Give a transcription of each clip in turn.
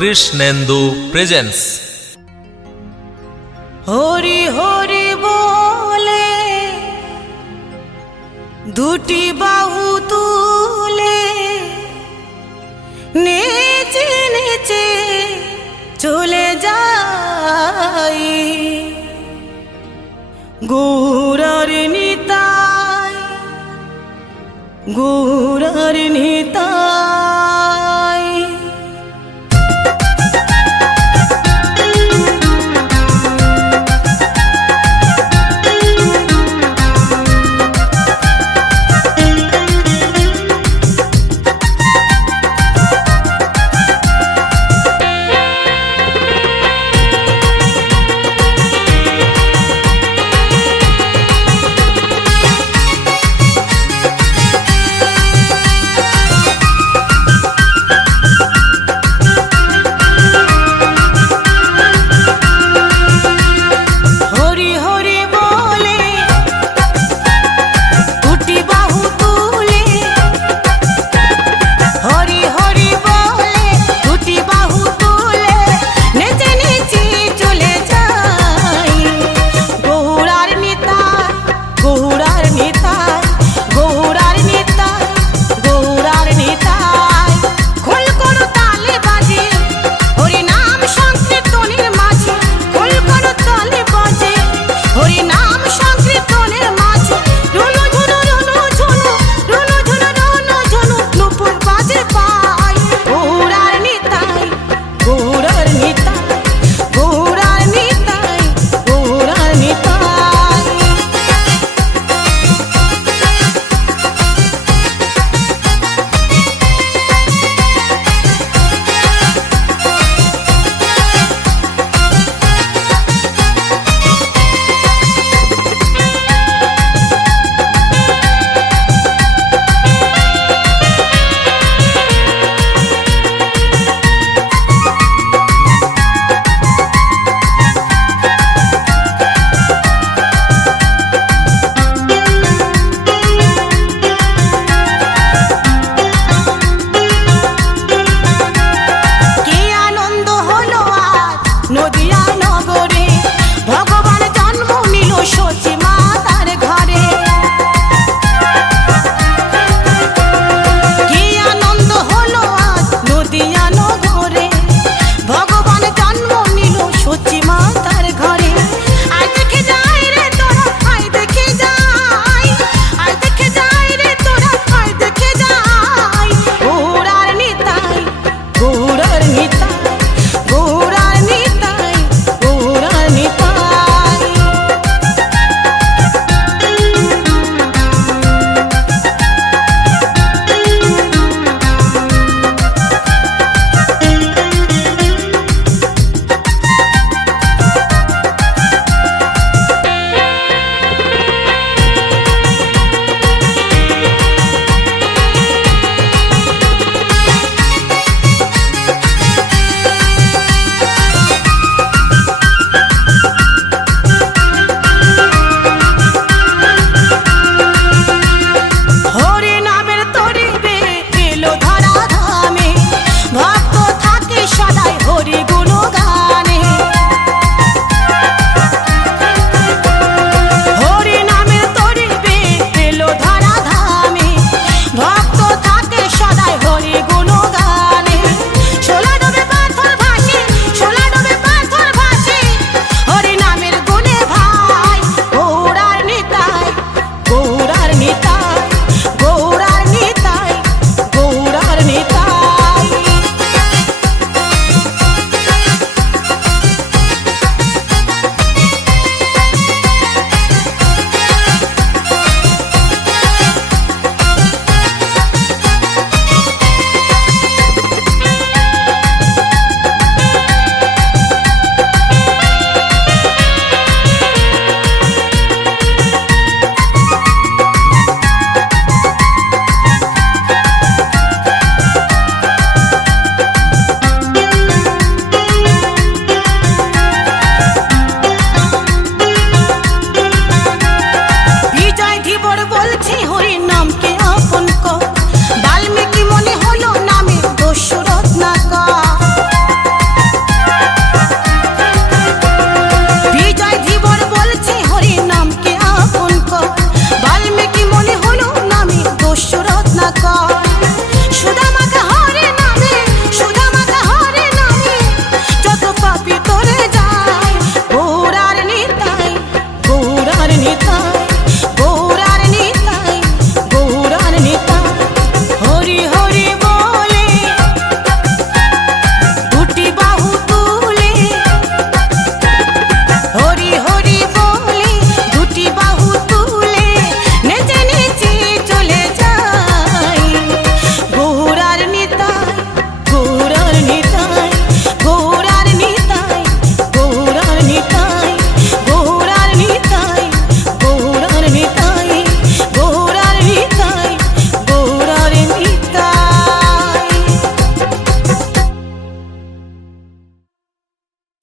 Krishnendu presence. Hari Hari বলে দুটি বাহু তুলে নেচে নেচে চলে যাই, গৌরার নিতাই, গৌরার নিতাই।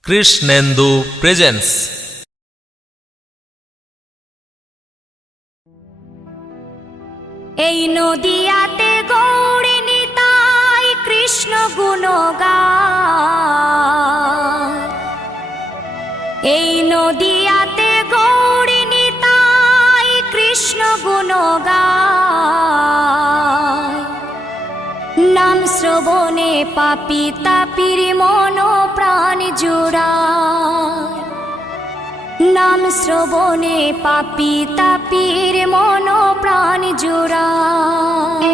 কৃষ্ণেন্দু প্রেজেন্স। এই নদিয়াতে গৌরী নিতাই কৃষ্ণ গুণগান। এই নদিয়াতে গৌরী নিতাই কৃষ্ণ গুণগান। নাম শ্রবণে পাপি তাপির মন প্রাণ জুড়ায়। নাম শ্রবণে পাপি তাপির মন প্রাণ জুড়ায়।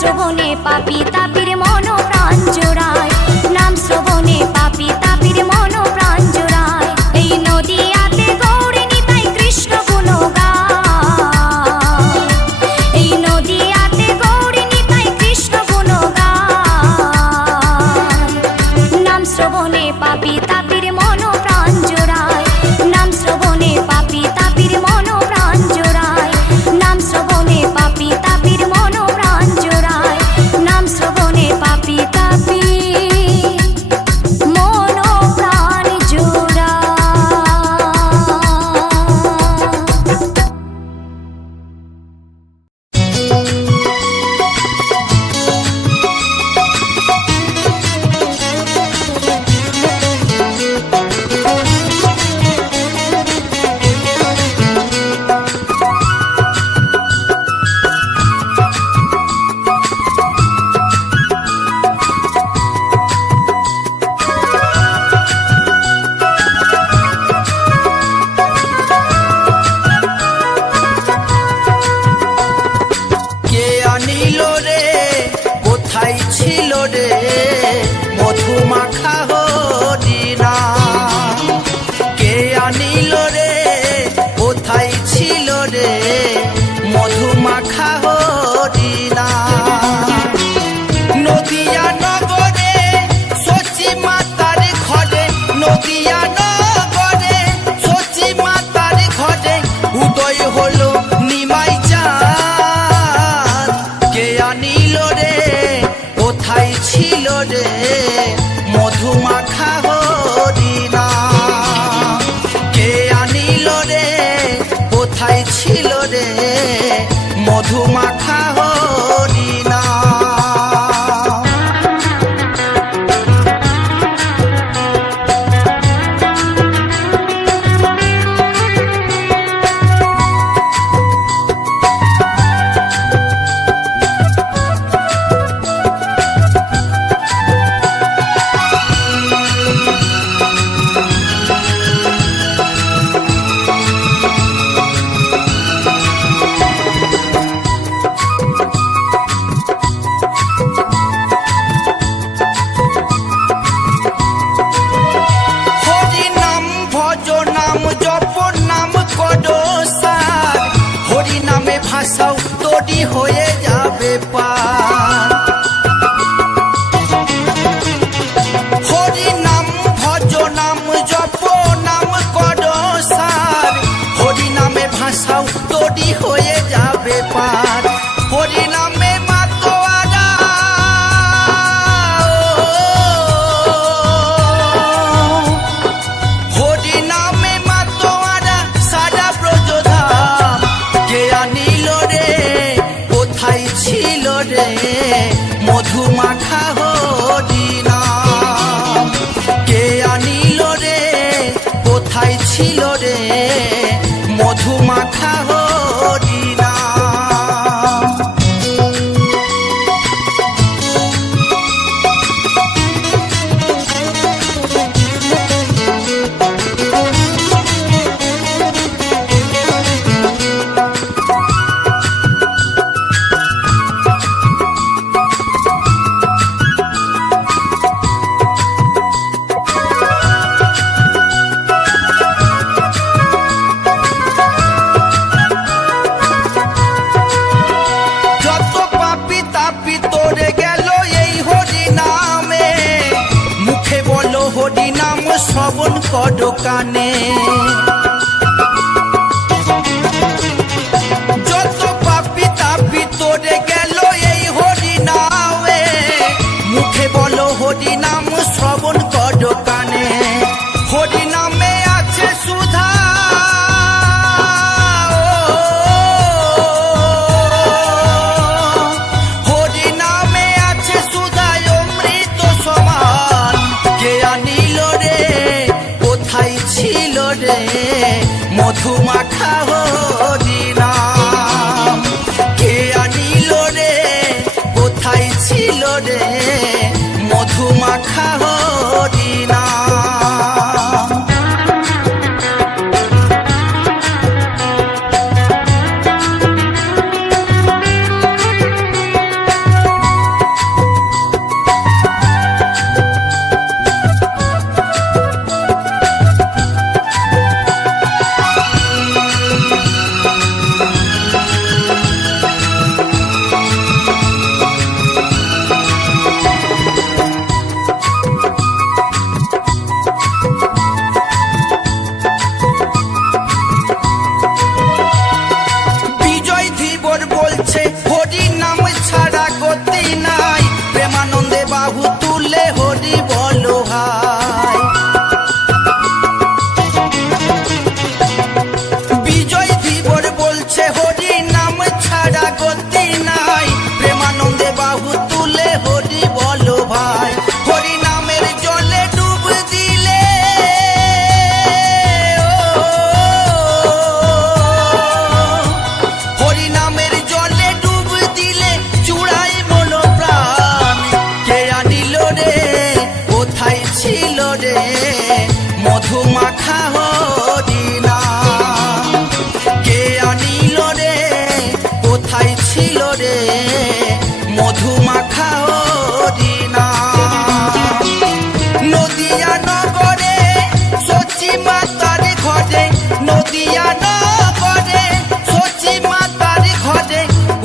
শ্রবণে পাপি তাপির মন প্রাণ জোড়ায়, নাম শ্রবণে পাপি তাপির মন প্রাণ জোড়ায়। এই নদিয়াতে গৌরী নিতাই কৃষ্ণ গুণ গায়, এই নদিয়াতে গৌরী নিতাই কৃষ্ণ গুণ গায়। নাম শ্রবণে পাপি তাপির মন প্রাণ জোড়ায়, নাম শ্রবণে পাপি তাপির মন প্রাণ জোড়ায়, নাম শ্রবণে পাপি তাপির মন প্রাণ জোড়ায়, নাম শ্রবণে পাপি তাপি মন প্রাণ জোড়ায়। কে আনিল রে কোথায় ছিল রে মধুমাখা হরিণা, কে আনিল রে কোথায় ছিল রে মধুমাখা হরিণা। নদিয়া নগরে সচি মাতার ঘরে, নদিয়া নগরে সচি মাতার ঘরে উদয় হলো নিমাই চাঁদ। কে আনিল রে কোথায় ছিল রে মধুমাখা হরিণা, কে আনিল রে কোথায় ছিল রে মধুমাখা হরিণা। হরি নাম ভজ নাম জপ নাম করো সার, হরি নামে ভাষাও তোরি হয়ে যাবে পার। হরি নাম ভজ নাম জপ নাম করো সার, হরি নামে ভাষাও তোরি হয়ে যাবে পার। হরি নামে মাতোয়ারা হরি নামে মাতোয়ারা সারা ব্রজধাম। কে আনিল রে কোথায় ছিল রে মধুমাখা হরিণা, কে আনিল রে কোথায় ছিল রে মধুমাখা হরিণা। যত পাপি তাপি তোরে গেল এই হরি নামে, মুখে বলো হরি নাম শ্রবণ করো কানে। যত পাপি তাপি তোরে গেল এই হরি নামে, মুখে বলো হরি নাম শ্রবণ করো কানে। হরি নামে আছে সুধা, হরি নামে আছে সুধা অমৃত সমান। কে আনিল রে কোথায় ছিল রে মধুমাখা হরিণা, কে আনিল রে কোথায় ছিল রে মধুমাখা হরিণা। মধু মাখা হরিনাম। কে আনিল রে কোথায় ছিল রে মধু মাখা হরিনাম। নদিয়া নগরে সচি মাতার ঘরে, নদিয়া নগরে সচি মাতার ঘরে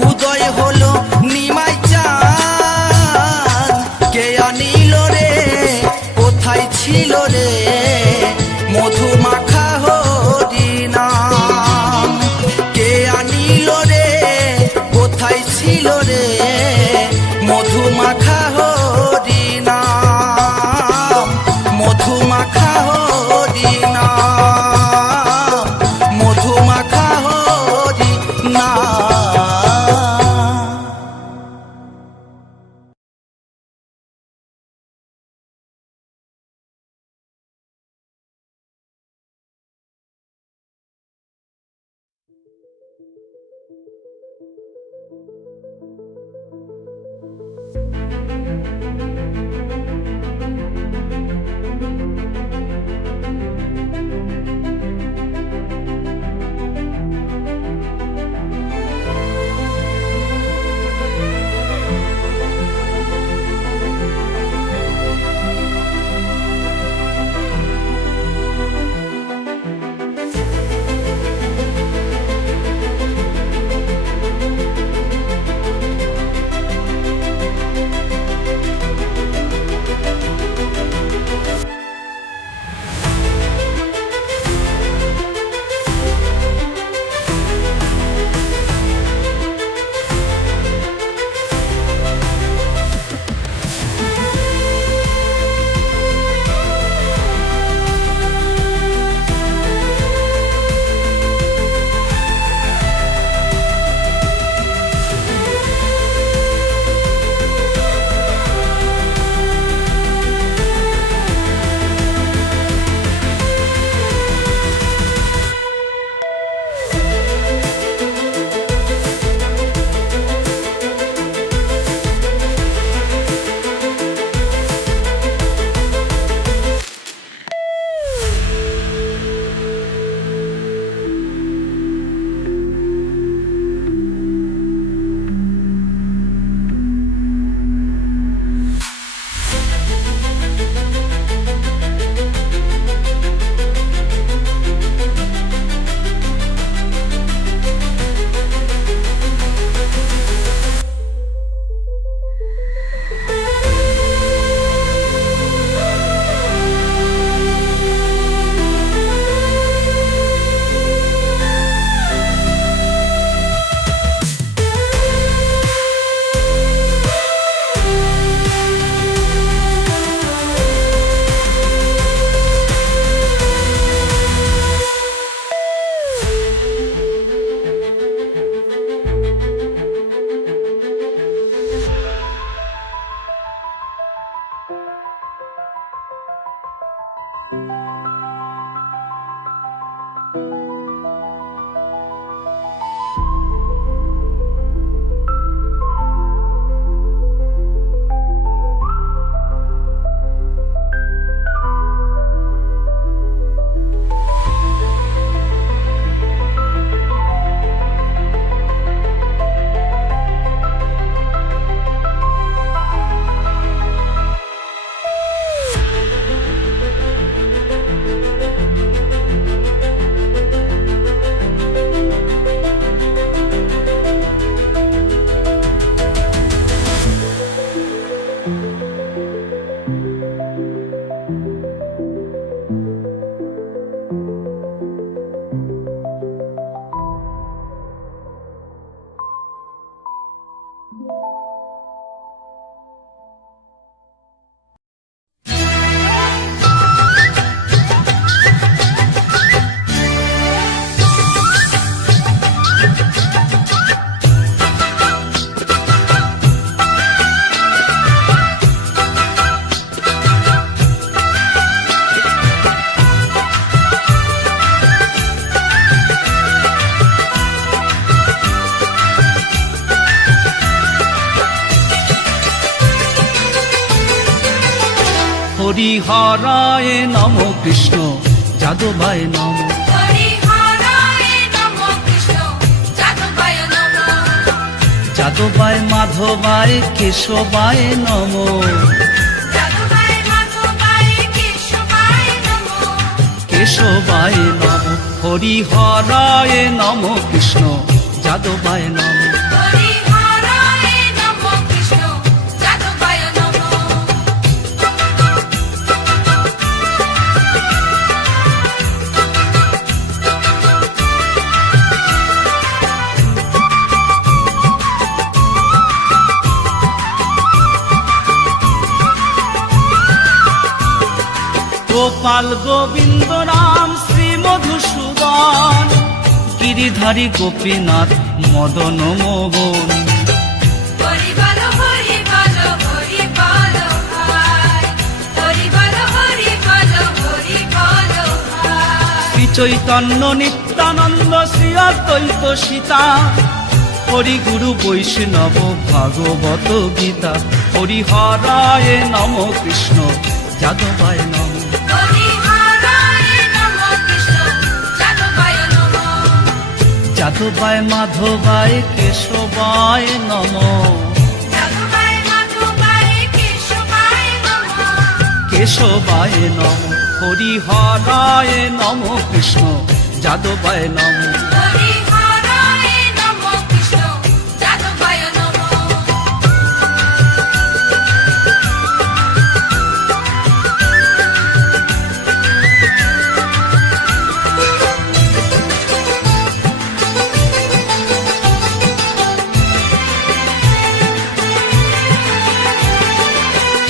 উদয় হলো নিমাই চাঁদ। কে আনিল রে কোথায় ছিল রে মধু মাখা হরিনাম। কে আনিল রে কোথায় ছিল রে মধু মাখা হরিনাম। মধু মাখা হরিনাম, মধু মাখা হরিনাম। হরিহরায় নম কৃষ্ণ যাদবায় নম। যাদবায় মাধবায় কেশবায় নম। কেশবায় নম। হরিহরায় নম কৃষ্ণ যাদবায় নম। গোপাল গোবিন্দ রাম শ্রী মধুসূদন, গিরিধারী গোপীনাথ মদন মোহন। শ্রী চৈতন্য নিত্যানন্দ শ্রী অদ্বৈত সীতা, হরি গুরু বৈষ্ণব ভাগবত গীতা। হরিহরায় নম কৃষ্ণ যাদবায় নম। যাদবায় মাধবায় কেশবায় নম। কেশবায় নম। হরিহরায় নম কৃষ্ণ যাদবায় নম।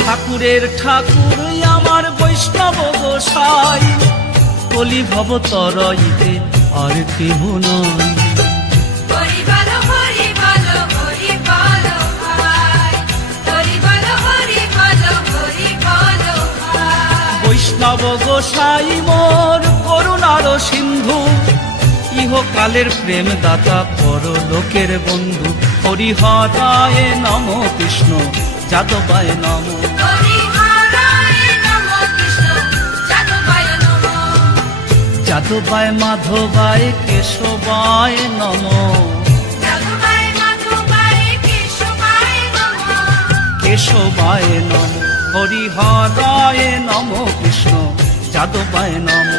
ঠাকুরের ঠাকুর আমার বৈষ্ণব গোসাই, কলি ভব তরইতে আর কেহ নয়। বৈষ্ণব গোসাই মোর করুণার সিন্ধু, ইহকালের প্রেম দাতা পরলোকের বন্ধু। হরিহরায় নম কৃষ্ণ যাদবায় নম। যাদবায় মাধবায় কেশবায় নম। কেশবায় নম। হরিহরায় নম কৃষ্ণ যাদবায় নম।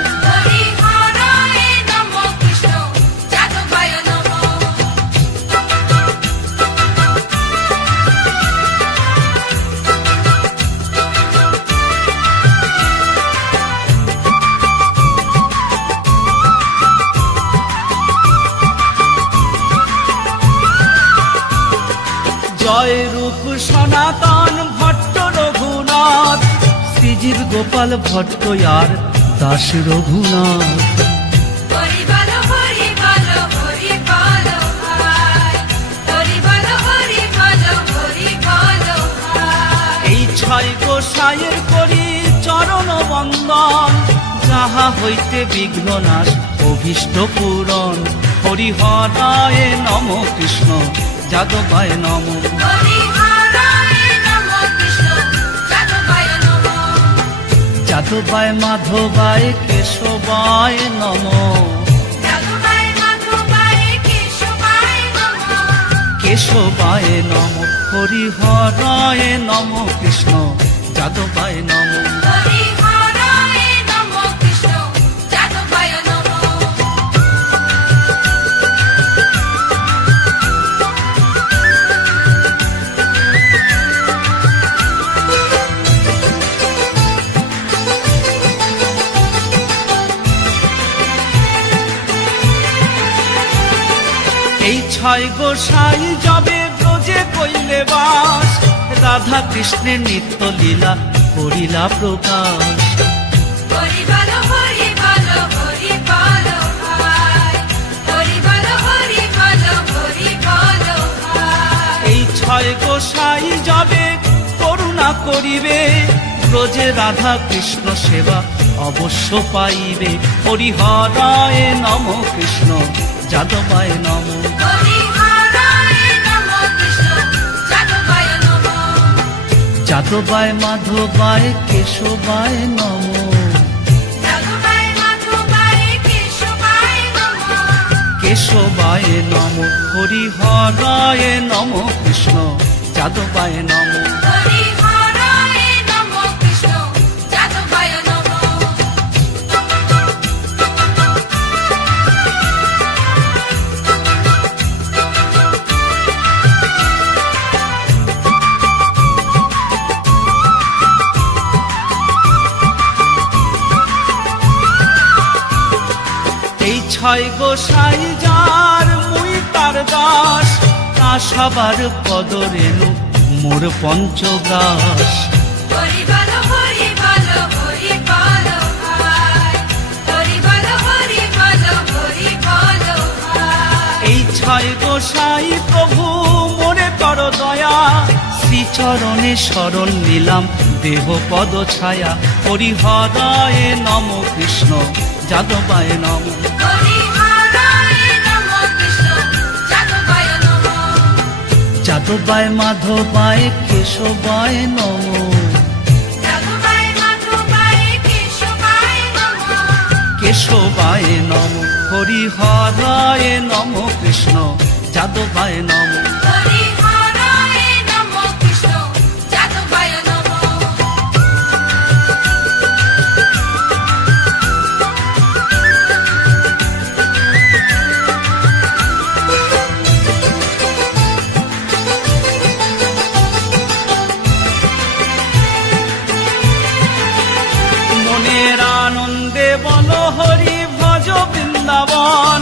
জয় রূপ সনাতন ভট্ট রঘুনাথ, শ্রীজীব গোপাল ভট্ট আর দাস রঘুনাথ। এই ছয় গোসাইয়ের করি চরণ বন্দন, যাহা হইতে বিঘ্ন নাশ অভীষ্ট পূরণ। হরিহরায় নম কৃষ্ণ যাদবায় নম। যাদবায় মাধবায় কেশবায় নম। কেশবায় নম। হরিহরায় নম কৃষ্ণ যাদবায় নম। এই ছয় গোসাই যাবে ব্রজে কইলে বাস, রাধা কৃষ্ণের নিত্য লীলা করিলা প্রকাশ। এই ছয় গোসাই যাবে করুণা করিবে, ব্রজে রাধা কৃষ্ণ সেবা অবশ্য পাইবে। হরিহরায় নম কৃষ্ণ যাদবায় নম। যাদবায় মাধবায় কেশবায় নম। কেশবায় নম, হরি হরায় নম, কৃষ্ণ যাদবায় নম। হরি হরায় নমঃ কৃষ্ণ যাদবায় নমঃ। এই ছয় গোসাই যার মুই তার দাস, তা সবার পদ রেণু মোর পঞ্চগ্রাস। হরি বলো হরি বলো হরি বলো ভাই, হরি বলো হরি বলো হরি বলো ভাই। এই ছয় গোসাই প্রভু মোরে কর দয়া, শ্রীচরণে শরণ নিলাম দেহ পদ ছায়া। হরি হরায় নম, কৃষ্ণ যাদবায় নম। হরি হরায় নমঃ কৃষ্ণ যাদবায় নমঃ। যাদবায় মাধবায় কেশবায় নম। যাদবায় মাধবায় কেশবায় নমঃ। কেশবায় নম, হরি হরায় নম, কৃষ্ণ যাদবায় নম। হরি হরায় নমঃ কৃষ্ণ যাদবায় নমঃ। মনের আনন্দে বল হরি ভজ বৃন্দাবন,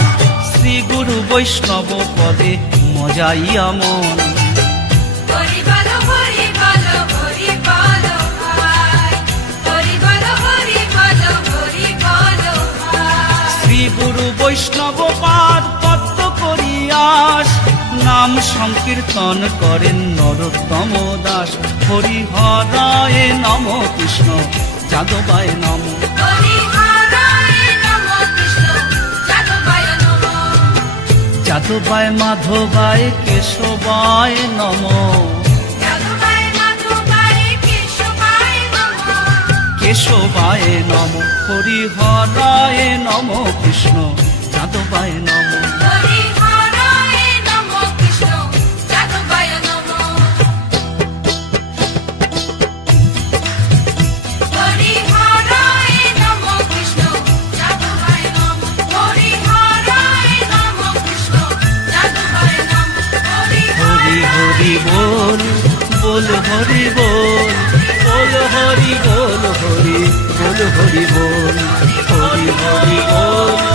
শ্রী গুরু বৈষ্ণব পদে মজাইয়া মন। হরি বলো হরি বলো হরি বলো ভাই, হরি বলো হরি বলো হরি বলো ভাই। শ্রী গুরু বৈষ্ণব পাদ পদ্ম করিয়াস, নাম সংকীর্তন করেন নরোত্তম দাস। হরি হরায় নম, কৃষ্ণ যাদবায় নম। হরি হরায় নমঃ কৃষ্ণ যাদবায় নমঃ। যাদবায় মাধবায় কেশবায় নম। যাদবায় মাধবায় কেশবায় নমঃ। কেশবায় নম, হরি হরায় নম, কৃষ্ণ যাদবায় নম। হরি হরায় নমঃ কৃষ্ণ যাদবায় নমঃ। হরি হরায় নমঃ কৃষ্ণ যাদবায় নমঃ। হরি হরায় নমঃ কৃষ্ণ যাদবায় নমঃ। হরি হরি হরি বল, বল হরি বল, বল হরি বল, হরি বল হরি বল, হরি হরি বল।